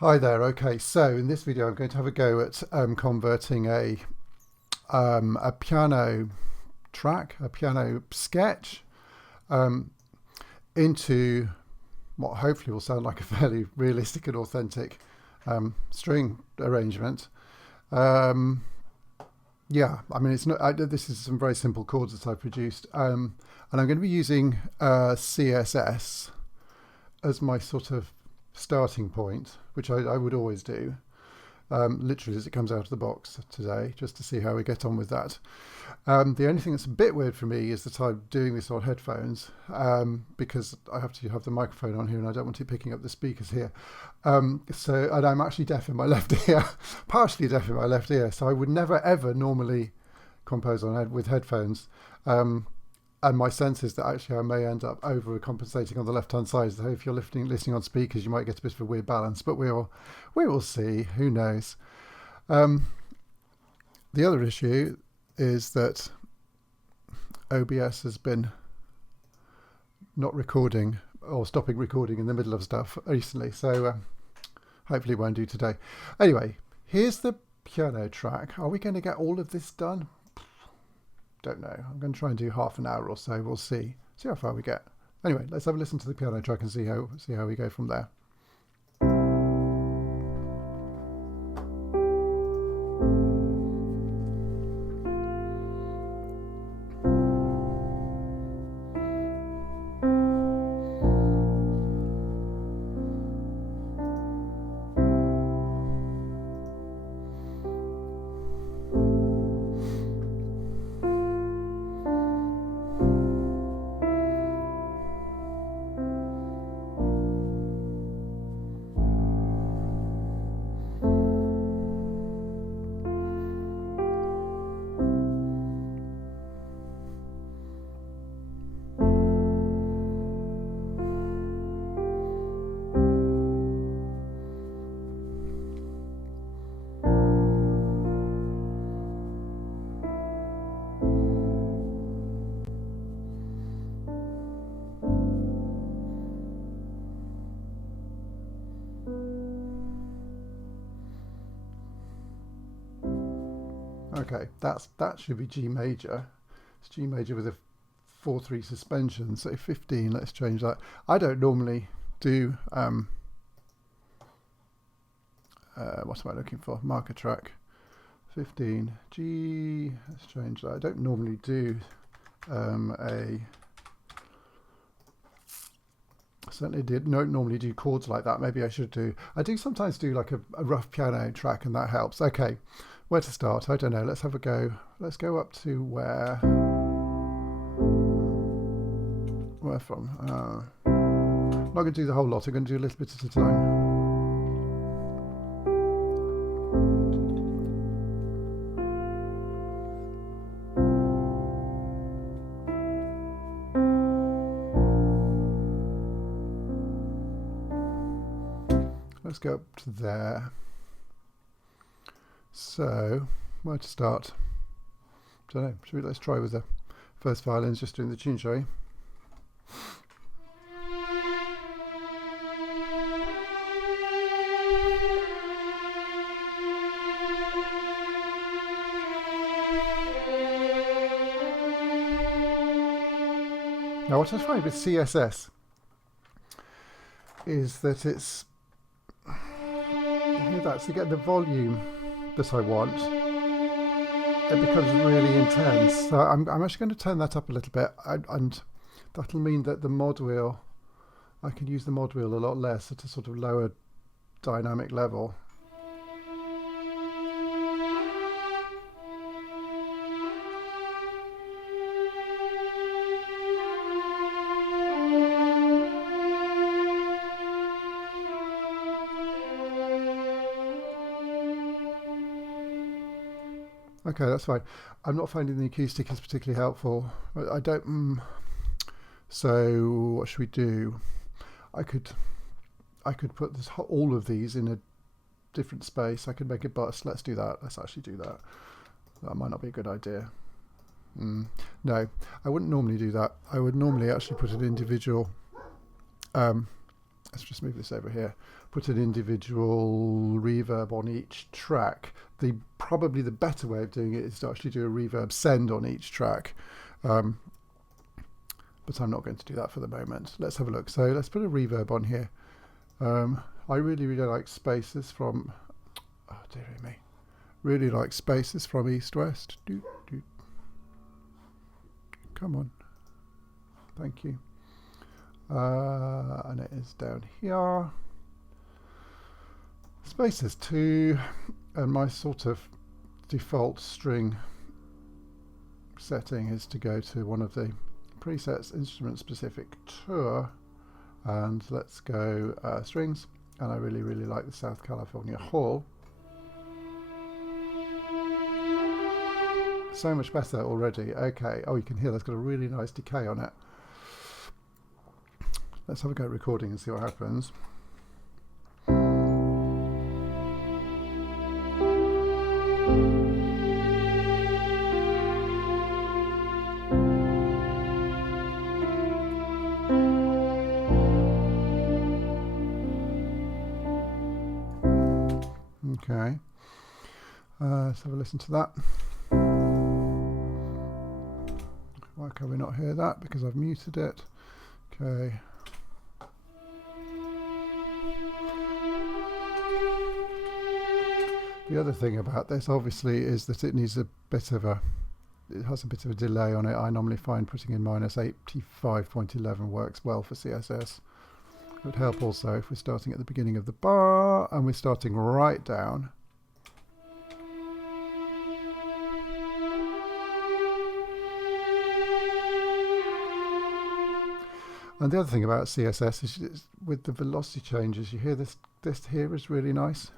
Hi there. Okay, so in this video, I'm going to have a go at converting a piano track, a piano sketch, um, into what hopefully will sound like a fairly realistic and authentic string arrangement. Um, yeah, I mean, it's not. This is some very simple chords that I've produced, and I'm going to be using CSS as my sort of starting point, which I would always do, literally as it comes out of the box today, just to see how we get on with that. The only thing that's a bit weird for me is that I'm doing this on headphones, because I have to have the microphone on here and I don't want it picking up the speakers here. And I'm actually deaf in my left ear, partially deaf in my left ear, so I would never ever normally compose with headphones. And my sense is that actually I may end up overcompensating on the left-hand side. So if you're listening on speakers, you might get a bit of a weird balance, but we will see. Who knows? The other issue is that OBS has been not recording or stopping recording in the middle of stuff recently, so hopefully it won't do today. Anyway, here's the piano track. Are we going to get all of this done? Don't know. I'm going to try and do half an hour or so. We'll see how far we get. Anyway, let's have a listen to the piano track and see how we go from there. Okay, that should be G major. It's G major with a 4/3 suspension. So 15. Let's change that. I don't normally do. What am I looking for? Marker track. 15 G. Let's change that. I don't normally do certainly don't normally do chords like that. Maybe I should do. I do sometimes do like a rough piano track, and that helps. Okay, where to start? I don't know. Let's have a go. Let's go up to where from. I'm not going to do the whole lot. I'm going to do a little bit at a time. Let's go up to there. So, where to start? Don't know. Let's try with the first violins, just doing the tune, shall we? Now, what I find with CSS is that it's that to get the volume that I want, it becomes really intense. So I'm actually going to turn that up a little bit, and that'll mean that the mod wheel, I can use the mod wheel a lot less at a sort of lower dynamic level. Okay, that's fine. I'm not finding the acoustic is particularly helpful. I don't. So what should we do? I could put all of these in a different space. I could make a bus. Let's do that. Let's actually do that. That might not be a good idea. No, I wouldn't normally do that. I would normally actually put an individual. Let's just move this over here. put an individual reverb on each track. Probably the better way of doing it is to actually do a reverb send on each track. But I'm not going to do that for the moment. Let's have a look. So let's put a reverb on here. I really like spaces from, oh dearie me, really like spaces from east west. Come on, thank you. And it is down here. Spaces 2, and my sort of default string setting is to go to one of the presets, instrument specific tour, and let's go strings. And I really like the South California Hall. So much better already. Okay, oh, you can hear that's got a really nice decay on it. Let's have a go at recording and see what happens. Okay, let's have a listen to that. Why can we not hear that? Because I've muted it. Okay. The other thing about this obviously is that it needs it has a bit of a delay on it. I normally find putting in -85.11 works well for CSS. It would help also if we're starting at the beginning of the bar and we're starting right down. And the other thing about CSS is with the velocity changes, you hear this here is really nice.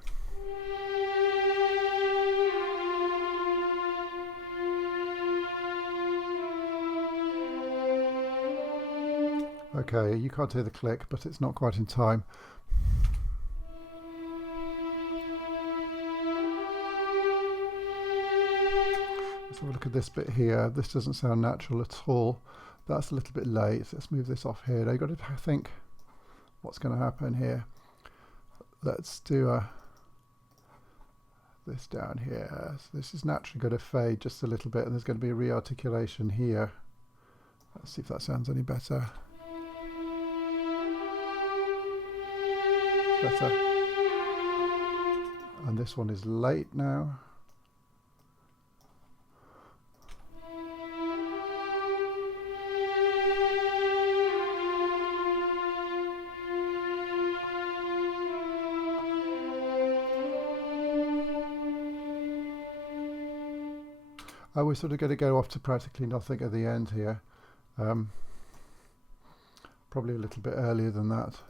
Okay, you can't hear the click, but it's not quite in time. Let's have a look at this bit here. This doesn't sound natural at all. That's a little bit late. Let's move this off here. Now you've got to think what's going to happen here. Let's do this down here. So this is naturally going to fade just a little bit, and there's going to be a rearticulation here. Let's see if that sounds any better. Better. And this one is late now. We're sort of going to go off to practically nothing at the end here. Probably a little bit earlier than that.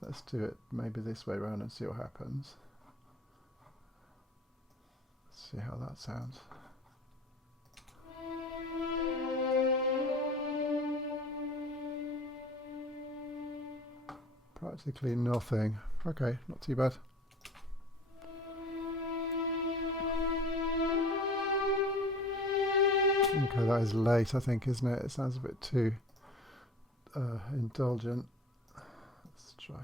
Let's do it maybe this way around and see what happens. Let's see how that sounds. Practically nothing. Okay, not too bad. Okay, that is late, I think, isn't it? It sounds a bit too indulgent. Let's try.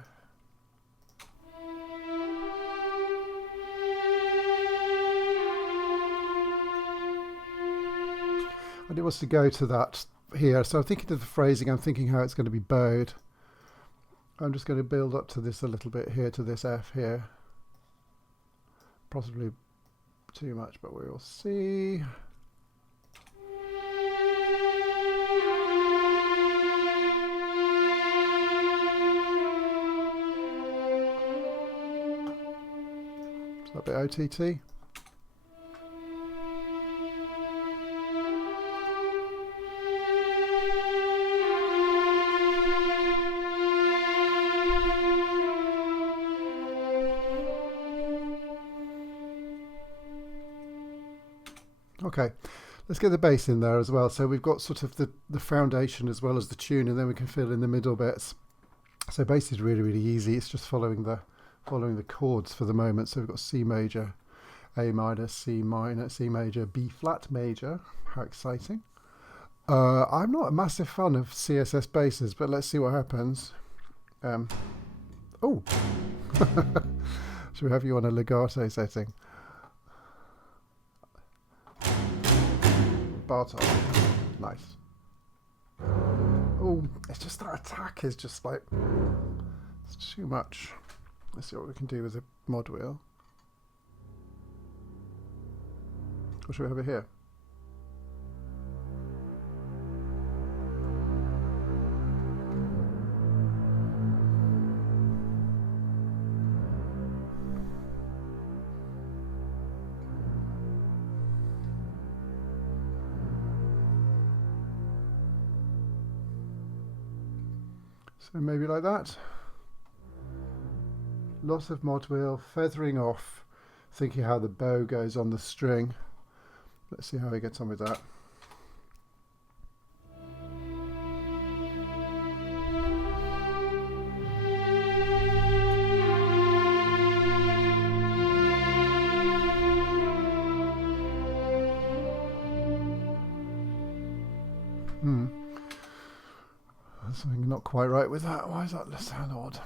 And it wants to go to that here. So I'm thinking of the phrasing, I'm thinking how it's going to be bowed. I'm just going to build up to this a little bit here, to this F here. Possibly too much, but we will see. A bit OTT. Okay, let's get the bass in there as well. So we've got sort of the foundation as well as the tune, and then we can fill in the middle bits. So bass is really easy. It's just following the chords for the moment. So we've got C major, A minor, C minor, C major, B flat major. How exciting. I'm not a massive fan of CSS basses, but let's see what happens. Oh, should we have you on a legato setting? Bartok, nice. Oh, it's just that attack is just like, it's too much. Let's see what we can do with the mod wheel. What should we have it here? So maybe like that. Lots of mod wheel, feathering off, thinking how the bow goes on the string. Let's see how he gets on with that. There's something not quite right with that. Why does that sound odd?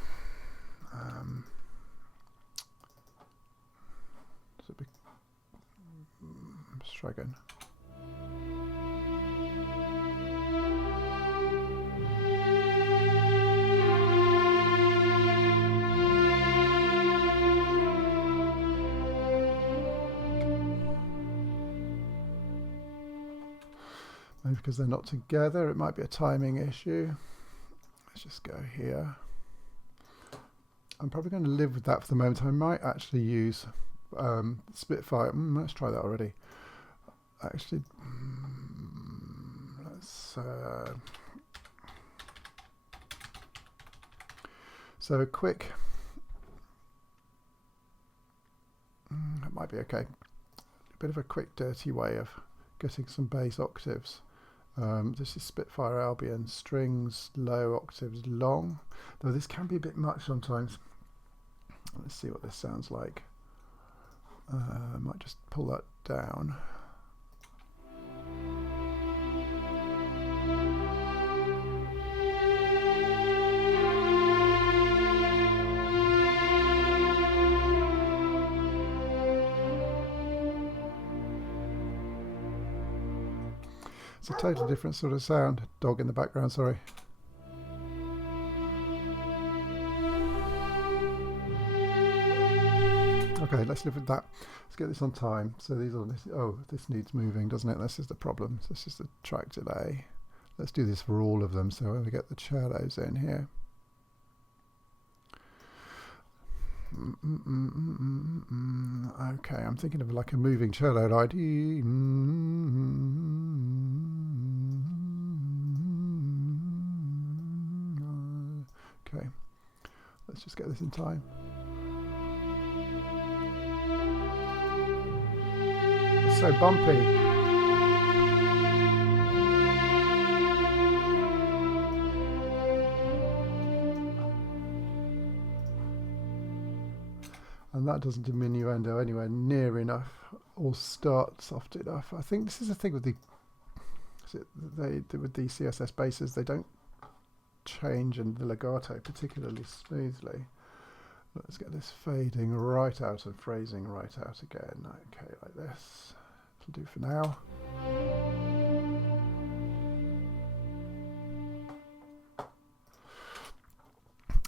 Let's try again. Maybe because they're not together, it might be a timing issue. Let's just go here. I'm probably going to live with that for the moment. I might actually use Spitfire. Let's try that already. Actually, let's. So a quick. That might be okay. A bit of a quick, dirty way of getting some bass octaves. This is Spitfire Albion, strings low, octaves long. Though this can be a bit much sometimes. Let's see what this sounds like. I might just pull that down. It's a totally different sort of sound. Dog in the background, sorry. Okay, let's live with that. Let's get this on time. So these are this. Oh, this needs moving, doesn't it? This is the problem. This is the track delay. Let's do this for all of them. So when we get the cellos in here. Okay, I'm thinking of like a moving cello line. Okay, let's just get this in time. It's so bumpy. And that doesn't diminuendo anywhere near enough or start soft enough. I think this is the thing with the with the CSS basses, they don't change in the legato particularly smoothly. Let's get this fading right out and phrasing right out again. Okay, like this. It'll do for now.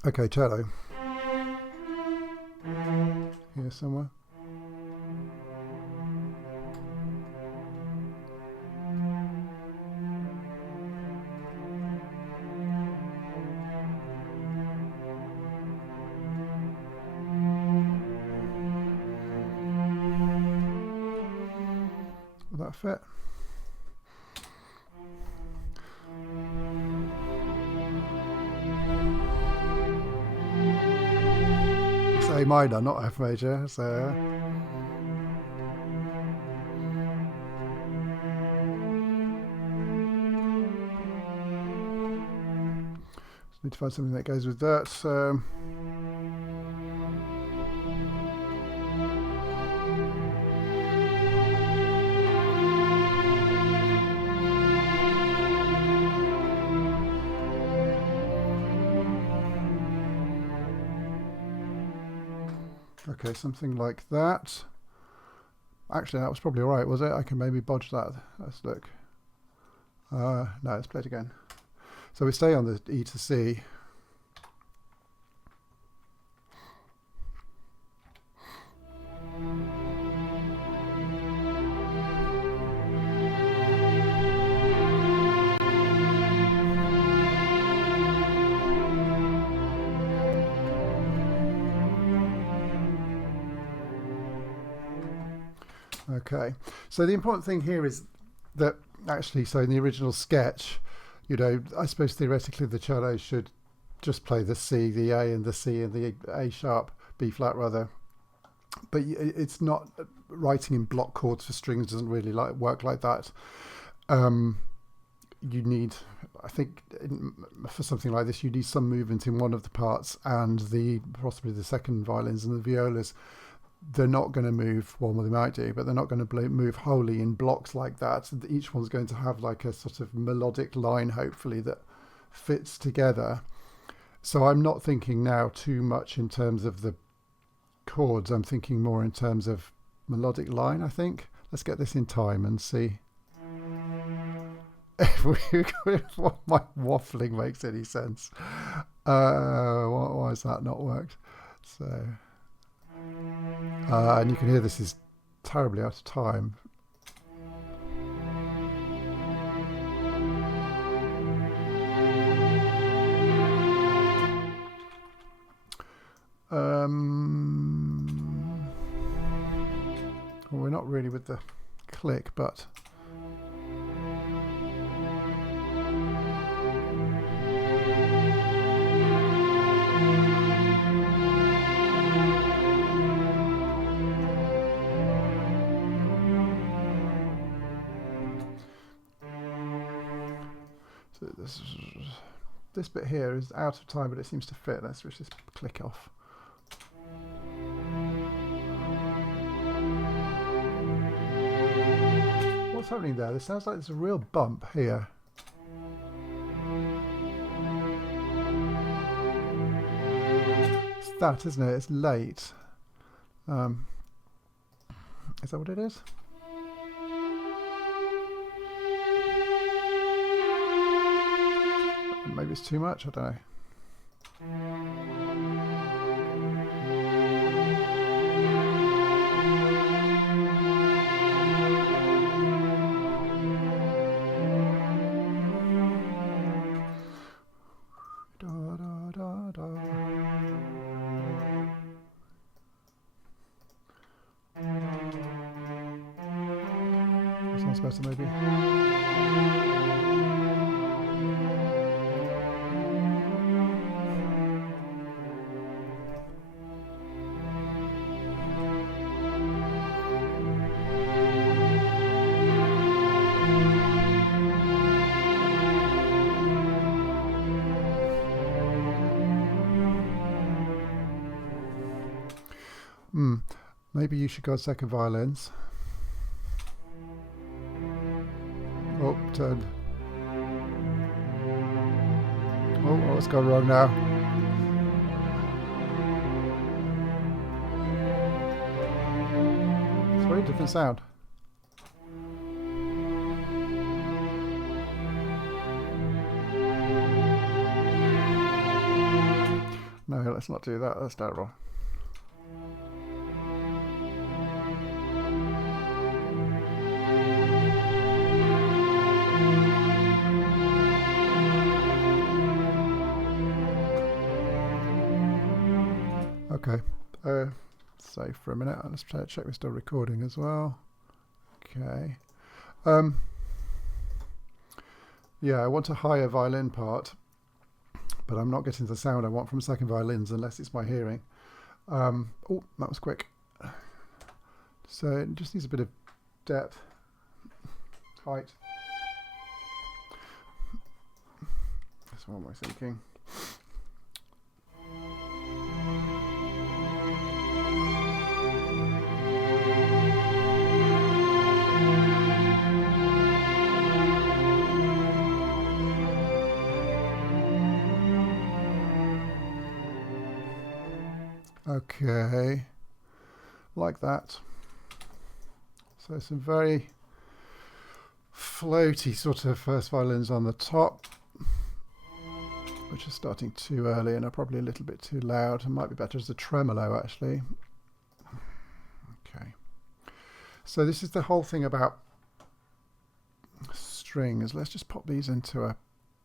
Okay, cello. Here somewhere. Will that fit? A minor, not F major, so just need to find something that goes with that. So Okay, something like that. Actually, that was probably all right, was it? I can maybe bodge that. Let's look. No, let's play it again. So we stay on the E to C. Okay, so the important thing here is that actually, so in the original sketch, you know, I suppose theoretically the cello should just play the C, the A and the C and the A sharp, B flat rather. But it's not, writing in block chords for strings doesn't really work like that. You need, I think, for something like this, you need some movement in one of the parts, and possibly the second violins and the violas. They're not going to move, well, they might do, but they're not going to move wholly in blocks like that. Each one's going to have like a sort of melodic line, hopefully, that fits together. So I'm not thinking now too much in terms of the chords. I'm thinking more in terms of melodic line, I think. Let's get this in time and see if my waffling makes any sense. Why has that not worked? So... and you can hear this is terribly out of time. Well, we're not really with the click, but this bit here is out of time, but it seems to fit. Let's switch this click off. What's happening there? This sounds like there's a real bump here. It's that, isn't it? It's late. Is that what it is? Maybe it's too much, I don't know. This one's better, maybe. Maybe you should go second violins. Oh, turn. Oh, what's gone wrong now? It's a very different sound. No, let's not do that. That's terrible. Okay, so for a minute, let's check we're still recording as well. Okay. Yeah, I want a higher violin part, but I'm not getting the sound I want from second violins unless it's my hearing. Oh, that was quick. So it just needs a bit of depth, height. That's what am I thinking? Okay, like that. So some very floaty sort of first violins on the top, which are starting too early and are probably a little bit too loud. It might be better as a tremolo actually. Okay, so this is the whole thing about strings. Let's just pop these into a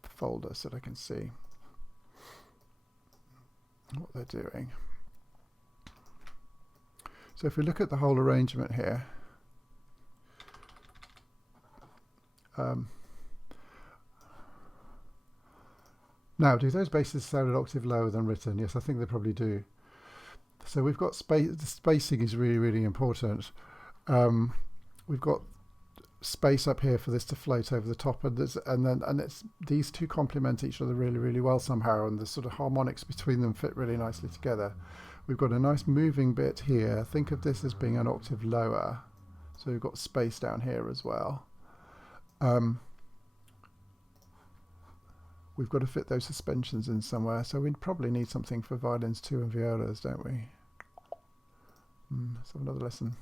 folder so that I can see what they're doing. So if we look at the whole arrangement here, now, do those basses sound an octave lower than written? Yes, I think they probably do. So we've got space. The spacing is really, really important. We've got space up here for this to float over the top, and it's these two complement each other really, really well somehow, and the sort of harmonics between them fit really nicely together. We've got a nice moving bit here. Think of this as being an octave lower, so we've got space down here as well. We've got to fit those suspensions in somewhere, so we'd probably need something for violins too and violas, don't we? Let's have another lesson.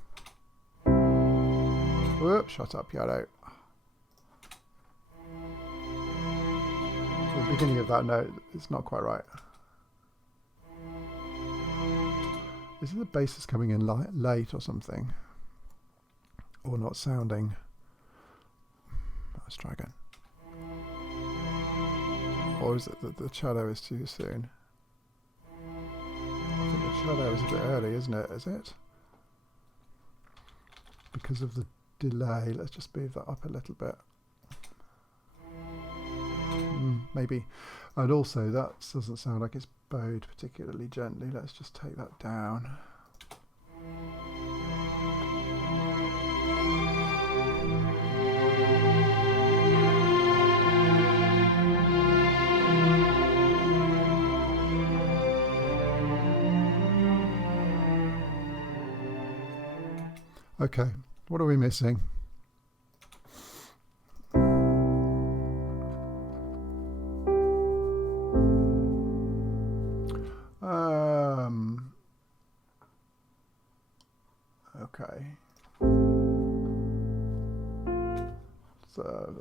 Whoop, shut up, piano. The beginning of that note, it's not quite right. Isn't the bass is coming in late or something? Or not sounding? Let's try again. Or is it that the cello is too soon? I think the cello is a bit early, isn't it? Is it? Because of the delay. Let's just move that up a little bit. Maybe. And also, that doesn't sound like it's bowed particularly gently. Let's just take that down. Okay, what are we missing? Okay. So,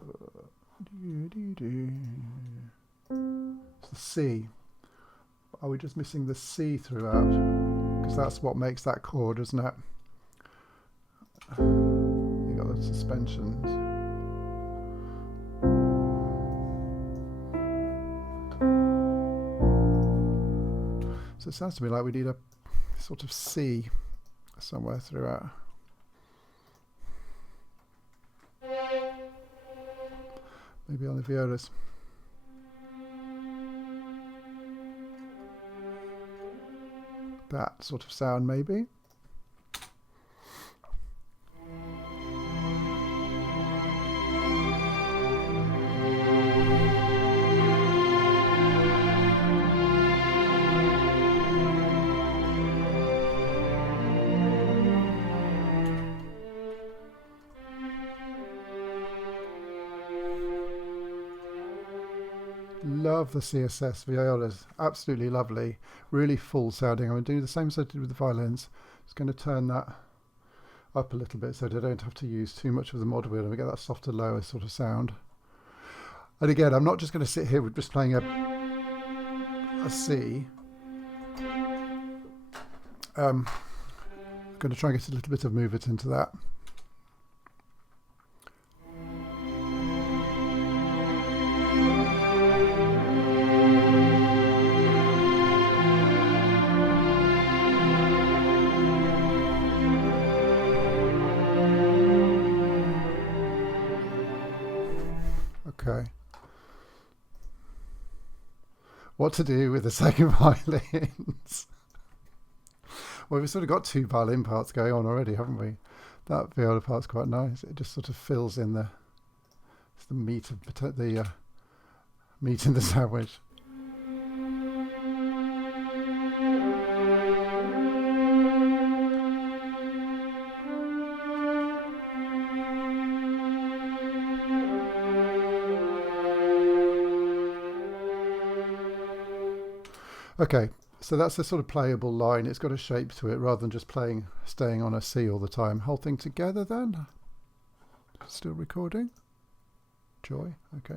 it's the C. Are we just missing the C throughout? Because that's what makes that chord, isn't it? You got the suspensions. So it sounds to me like we need a sort of C somewhere throughout. Maybe on the violas. That sort of sound, maybe. Love the CSS violas, absolutely lovely, really full sounding. I'm going to do the same as I did with the violins. Just going to turn that up a little bit so that I don't have to use too much of the mod wheel and we get that softer, lower sort of sound. And again, I'm not just going to sit here with just playing a C. I'm going to try and get a little bit of movement into that. Okay. What to do with the second violins? Well, we've sort of got two violin parts going on already, haven't we? That viola part's quite nice. It just sort of fills in the meat of the meat in the sandwich. Okay, So that's a sort of playable line. It's got a shape to it rather than just staying on a C all the time. Whole thing together then. Still recording. Joy. Okay.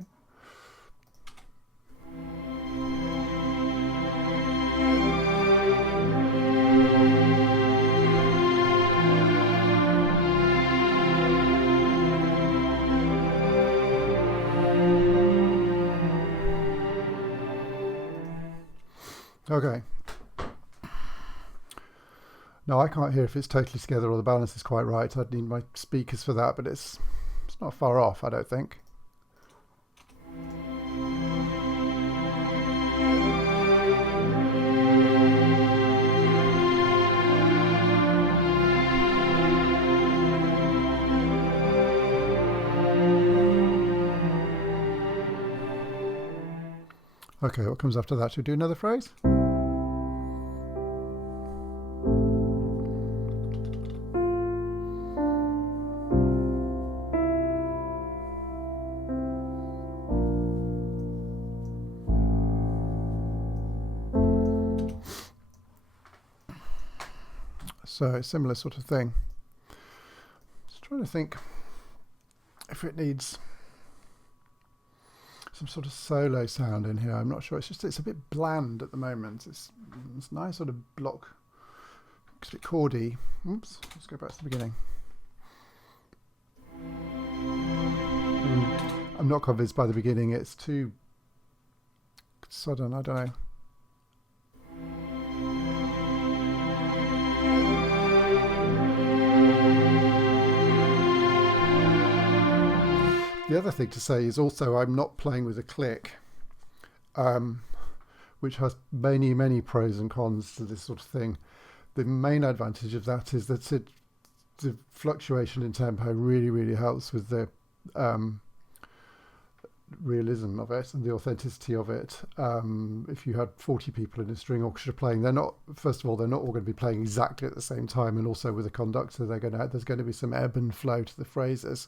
Okay. Now I can't hear if it's totally together or the balance is quite right. I'd need my speakers for that, but it's not far off, I don't think. Okay, what comes after that? Should we do another phrase? So similar sort of thing. Just trying to think if it needs some sort of solo sound in here. I'm not sure. It's a bit bland at the moment. It's nice sort of block. It's a bit chordy. Oops. Let's go back to the beginning. I'm not convinced by the beginning. It's too sudden. I don't know. The other thing to say is also I'm not playing with a click, which has many pros and cons to this sort of thing. The main advantage of that is that the fluctuation in tempo really helps with the realism of it and the authenticity of it. If you had 40 people in a string orchestra playing, they're not all going to be playing exactly at the same time, and also with a conductor there's going to be some ebb and flow to the phrases.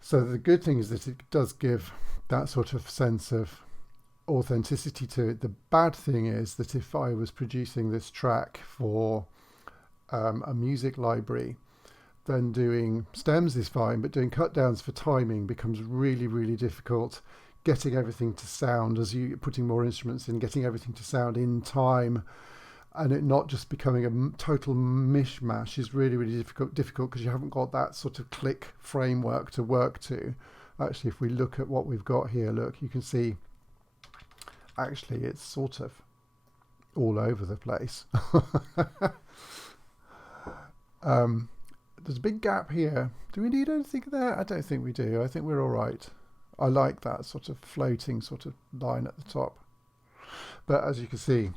So the good thing is that it does give that sort of sense of authenticity to it. The bad thing is that if I was producing this track for a music library, then doing stems is fine, but doing cut downs for timing becomes really difficult. Getting everything to sound, as you putting more instruments in, getting everything to sound in time, and it not just becoming a total mishmash is really difficult because you haven't got that sort of click framework to work to. Actually, if we look at what we've got here, look, you can see actually it's sort of all over the place. There's a big gap here. Do we need anything there? I don't think we do. I think we're all right. I like that sort of floating sort of line at the top. But as you can see,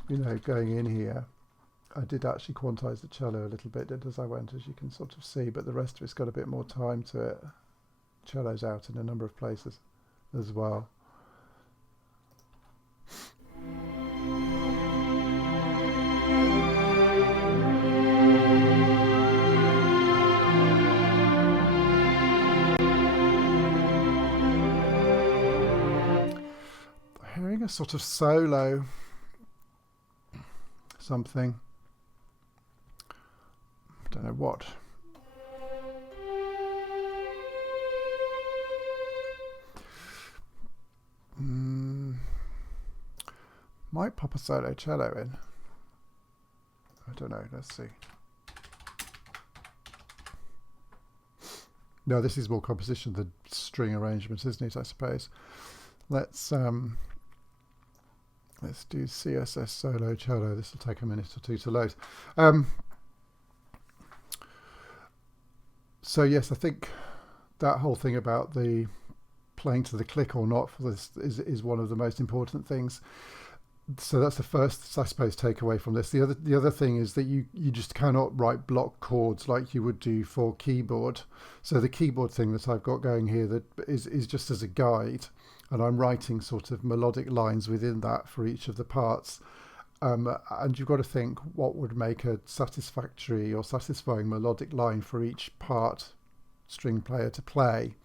going in here, I did actually quantize the cello a little bit as I went, as you can sort of see, but the rest of it's got a bit more time to it. Cello's out in a number of places as well. Hearing a sort of solo something, I don't know what. Might pop a solo cello in. I don't know, let's see. No, this is more composition than string arrangement, isn't it, I suppose. Let's do CSS solo cello. This will take a minute or two to load. So yes, I think that whole thing about the playing to the click or not for this is one of the most important things. So that's the first, I suppose, takeaway from this. The other thing is that you just cannot write block chords like you would do for keyboard. So the keyboard thing that I've got going here that is just as a guide, and I'm writing sort of melodic lines within that for each of the parts. And you've got to think what would make a satisfactory or satisfying melodic line for each part string player to play.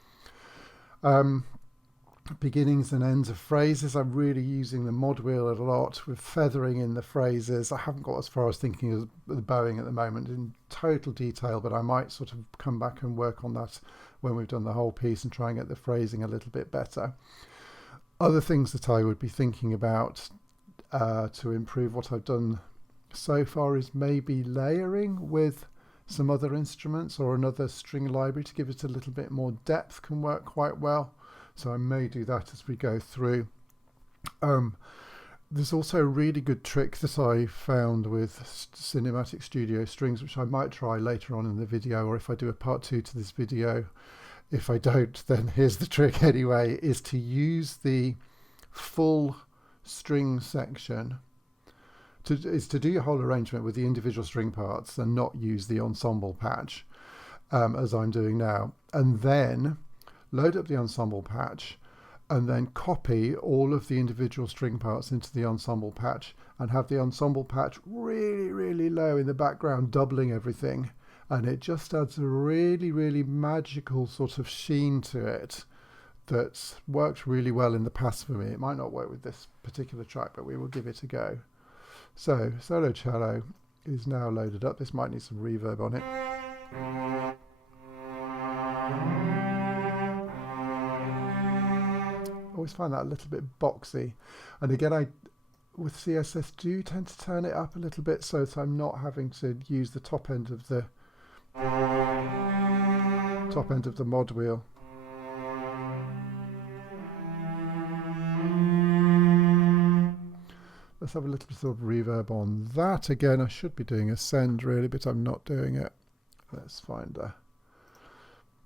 beginnings and ends of phrases. I'm really using the mod wheel a lot with feathering in the phrases. I haven't got as far as thinking of the bowing at the moment in total detail, but I might sort of come back and work on that when we've done the whole piece and try and get the phrasing a little bit better. Other things that I would be thinking about to improve what I've done so far is maybe layering with some other instruments or another string library to give it a little bit more depth can work quite well. So I may do that as we go through. There's also a really good trick that I found with Cinematic Studio Strings, which I might try later on in the video, or if I do a part 2 to this video. If I don't, then here's the trick anyway, is to use the full string section to do your whole arrangement with the individual string parts and not use the ensemble patch as I'm doing now, and then load up the ensemble patch and then copy all of the individual string parts into the ensemble patch and have the ensemble patch really, really low in the background, doubling everything. And it just adds a really, really magical sort of sheen to it that's worked really well in the past for me. It might not work with this particular track, but we will give it a go. So solo cello is now loaded up. This might need some reverb on it. I always find that a little bit boxy, and again I with CSS do tend to turn it up a little bit so that I'm not having to use the top end of the mod wheel. Let's have a little bit of reverb on that. Again, I should be doing a send really, but I'm not doing it. Let's find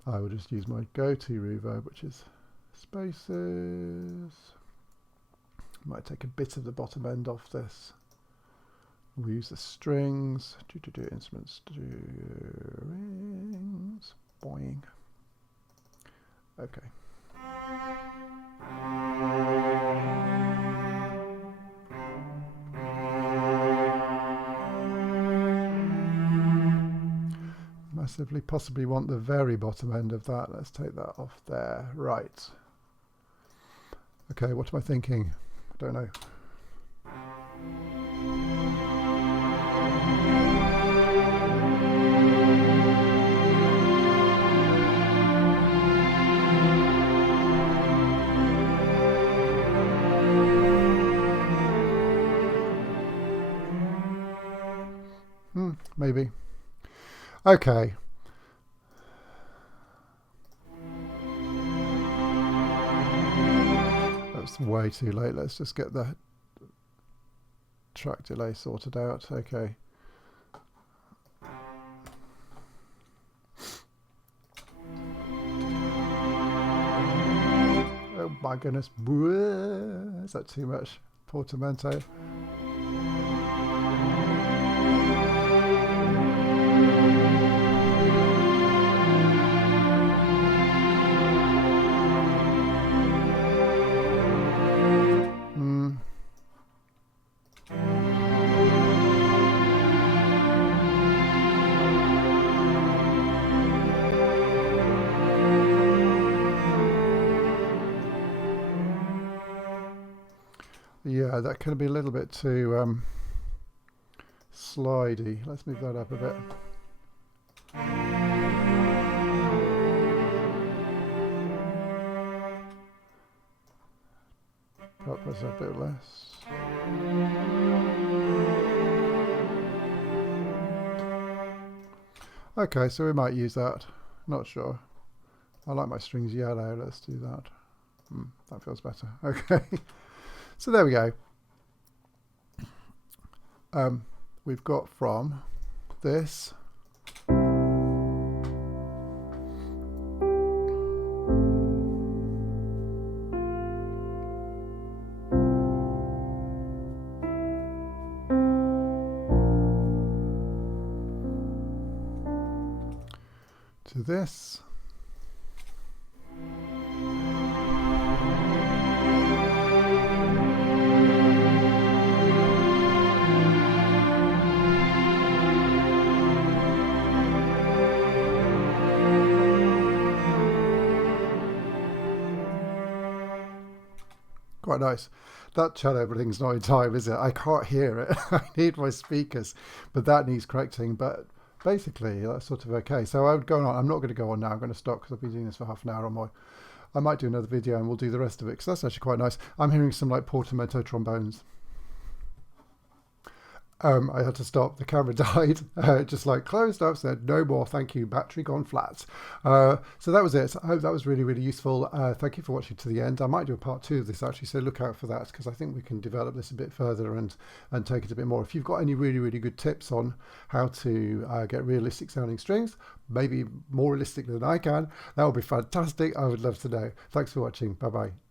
I will just use my go-to reverb, which is spaces. Might take a bit of the bottom end off this. We'll use the strings. Instruments, strings. Boing. Okay. Massively possibly want the very bottom end of that. Let's take that off there. Right. Okay, what am I thinking? I don't know. Maybe. Okay. That's way too late. Let's just get the track delay sorted out. Okay. Oh my goodness. Is that too much portamento? Yeah, that can be a little bit too slidey. Let's move that up a bit. Perhaps a bit less. Okay, so we might use that. Not sure. I like my strings yellow. Let's do that. That feels better. Okay. So there we go. We've got from this to this. quite nice. That cello thing's not in time, is it? I can't hear it. I need my speakers, but that needs correcting. But basically, that's sort of okay. So I would go on. I'm not going to go on now. I'm going to stop because I've been doing this for half an hour on my. I might do another video and we'll do the rest of it because that's actually quite nice. I'm hearing some like portamento trombones. I had to stop. The camera died. Just like closed up, said no more. Thank you. Battery gone flat. So that was it. I hope that was really, really useful. Thank you for watching to the end. I might do a part 2 of this actually, so look out for that because I think we can develop this a bit further and take it a bit more. If you've got any really, really good tips on how to get realistic sounding strings, maybe more realistic than I can, that would be fantastic. I would love to know. Thanks for watching. Bye bye.